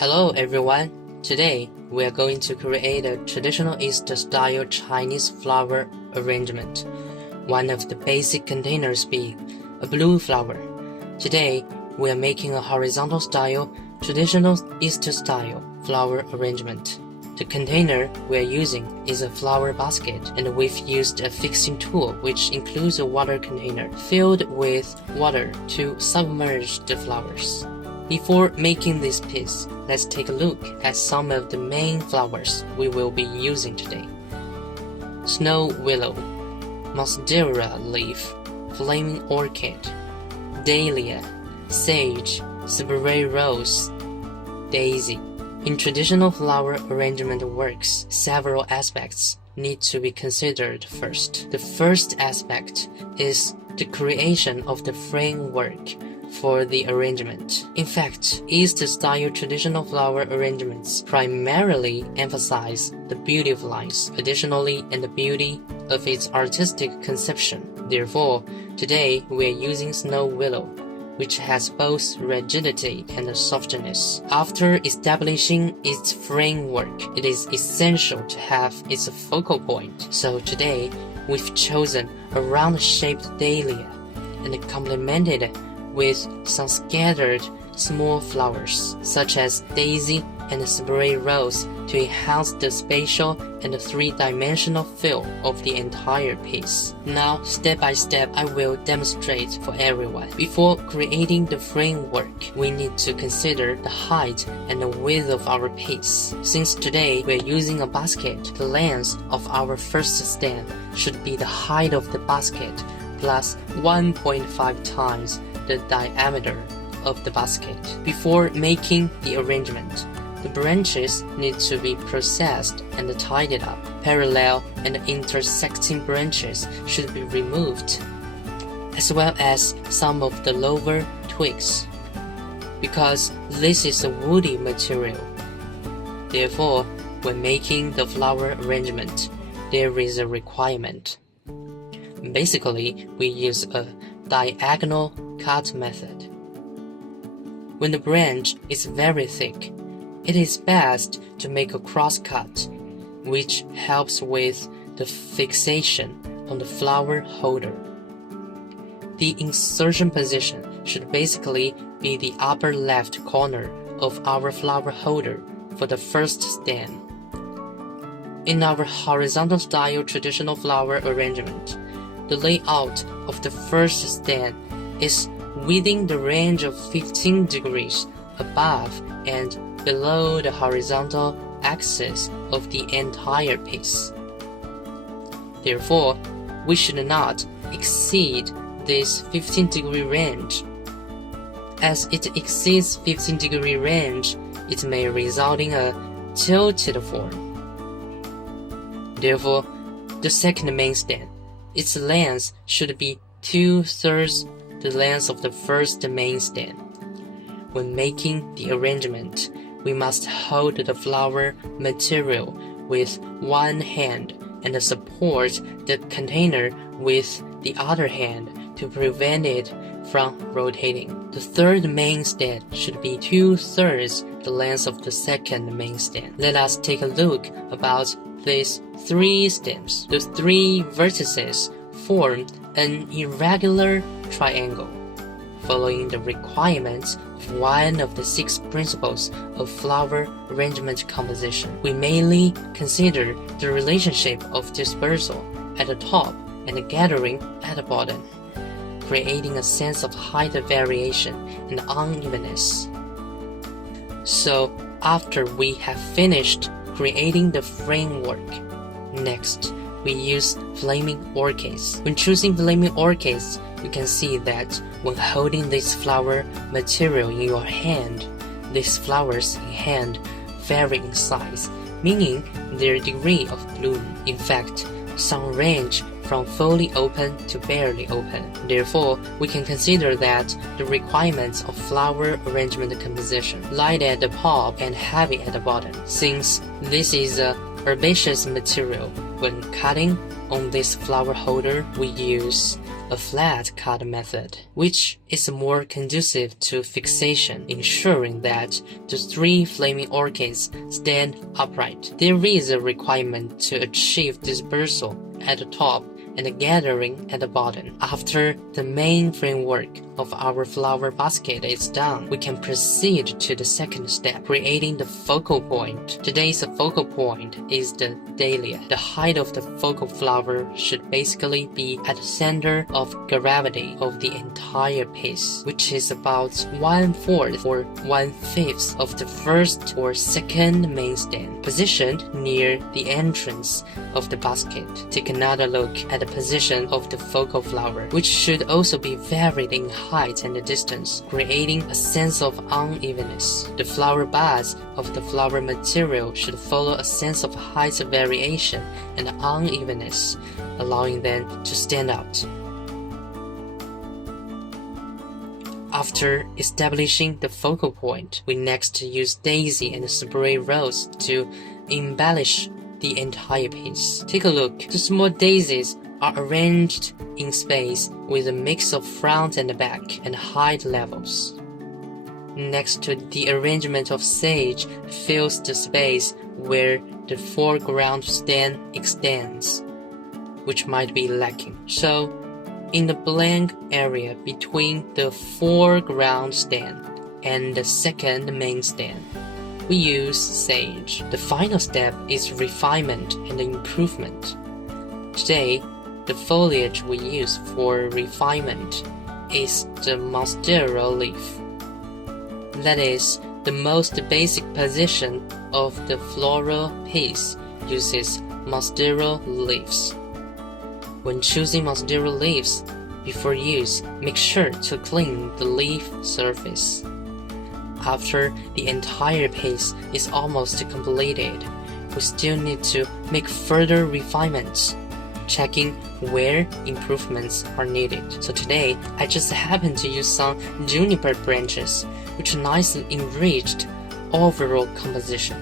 Hello everyone! Today we are going to create a traditional Easter-style Chinese flower arrangement. One of the basic containers being a blue flower. Today we are making a horizontal style, traditional Easter-style flower arrangement. The container we are using is a flower basket, and we've used a fixing tool which includes a water container filled with water to submerge the flowers. Before making this piece, let's take a look at some of the main flowers we will be using today. Snow willow, monstera leaf, flaming orchid, dahlia, sage, spray rose, daisy. In traditional flower arrangement works, several aspects need to be considered first. The first aspect is the creation of the framework for the arrangement. In fact, Easter-style traditional flower arrangements primarily emphasize the beauty of lines, additionally, and the beauty of its artistic conception. Therefore, today we are using snow willow, which has both rigidity and softness. After establishing its framework, it is essential to have its focal point. So today, we've chosen a round-shaped dahlia and complemented it with some scattered small flowers, such as daisy and spray rose, to enhance the spatial and three-dimensional feel of the entire piece. Now, step by step, I will demonstrate for everyone. Before creating the framework, we need to consider the height and the width of our piece. Since today we're using a basket, the length of our first stand should be the height of the basket plus 1.5 times the diameter of the basket. Before making the arrangement, the branches need to be processed and tidied up. Parallel and intersecting branches should be removed, as well as some of the lower twigs, because this is a woody material. Therefore, when making the flower arrangement, there is a requirement. Basically, we use a diagonal cut method. When the branch is very thick, it is best to make a cross cut, which helps with the fixation on the flower holder. The insertion position should basically be the upper left corner of our flower holder for the first stand. In our horizontal style traditional flower arrangement, the layout of the first stand is within the range of 15 degrees above and below the horizontal axis of the entire piece. Therefore, we should not exceed this 15-degree range. As it exceeds 15-degree range, it may result in a tilted form. Therefore, the second main stand, its length should be 2/3 the length of the first main stand. When making the arrangement, we must hold the flower material with one hand and support the container with the other hand to prevent it from rotating. The third main stand should be 2/3 the length of the second main stand. Let us take a look about these three stems. The three vertices form an irregular triangle, following the requirements of one of the 6 principles of flower arrangement composition. We mainly consider the relationship of dispersal at the top and gathering at the bottom, creating a sense of height variation and unevenness. So, after we have finished creating the framework, next, we use flaming orchids. When choosing flaming orchids, you can see that when holding this flower material in your hand, these flowers in hand vary in size, meaning their degree of bloom. In fact, some range from fully open to barely open. Therefore, we can consider that the requirements of flower arrangement composition, light at the top and heavy at the bottom. Since this is a herbaceous material, when cutting on this flower holder, we use a flat cut method, which is more conducive to fixation, ensuring that the 3 flaming orchids stand upright. There is a requirement to achieve dispersal at the top and a gathering at the bottom. After the main framework of our flower basket is done, we can proceed to the second step, creating the focal point. Today's focal point is the dahlia. The height of the focal flower should basically be at the center of gravity of the entire piece, which is about 1/4 or 1/5 of the first or second main stand, positioned near the entrance of the basket. Take another look at the position of the focal flower, which should also be varied in height and distance, creating a sense of unevenness. The flower buds of the flower material should follow a sense of height variation and unevenness, allowing them to stand out. After establishing the focal point, we next use daisy and spray rose to embellish the entire piece. Take a look. The small daisies are arranged in space with a mix of front and back and height levels. Next to the arrangement of sage fills the space where the foreground stand extends, which might be lacking. So, in the blank area between the foreground stand and the second main stand, we use sage. The final step is refinement and improvement. Today, the foliage we use for refinement is the monstera leaf. That is, the most basic position of the floral piece uses monstera leaves. When choosing monstera leaves, before use, make sure to clean the leaf surface. After the entire piece is almost completed, we still need to make further refinements, checking where improvements are needed. So today, I just happened to use some juniper branches, which nicely enriched overall composition.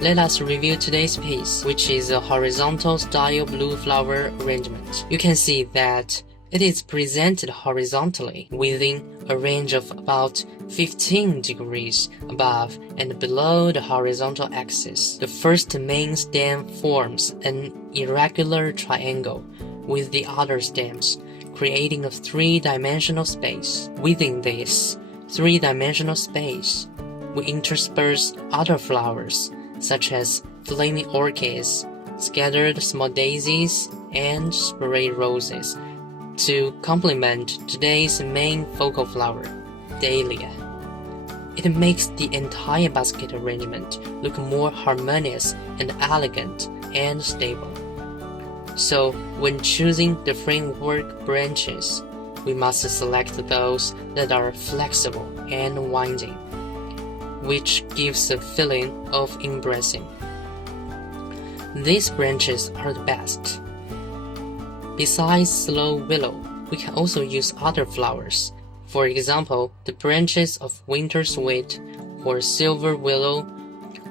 Let us review today's piece, which is a horizontal style blue flower arrangement. You can see that it is presented horizontally within a range of about 15 degrees above and below the horizontal axis. The first main stem forms an irregular triangle with the other stems, creating a 3-dimensional space. Within this 3-dimensional space, we intersperse other flowers, such as flaming orchids, scattered small daisies, and spray roses, to complement today's main focal flower, dahlia. It makes the entire basket arrangement look more harmonious and elegant and stable. So, when choosing the framework branches, we must select those that are flexible and winding, which gives a feeling of embracing. These branches are the best. Besides slow willow, we can also use other flowers. For example, the branches of winter sweet, or silver willow,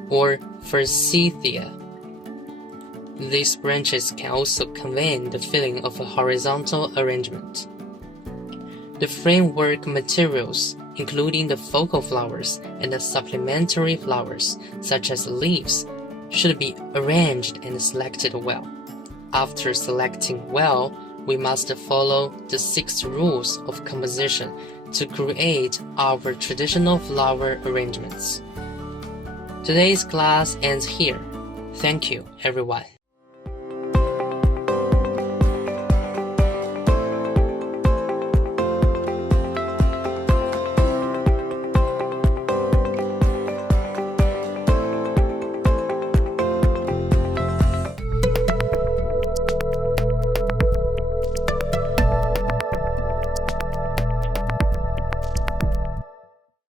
or forsythia. These branches can also convey the feeling of a horizontal arrangement. The framework materials, including the focal flowers and the supplementary flowers, such as leaves, should be arranged and selected well. After selecting well, we must follow the 6 rules of composition to create our traditional flower arrangements. Today's class ends here. Thank you, everyone.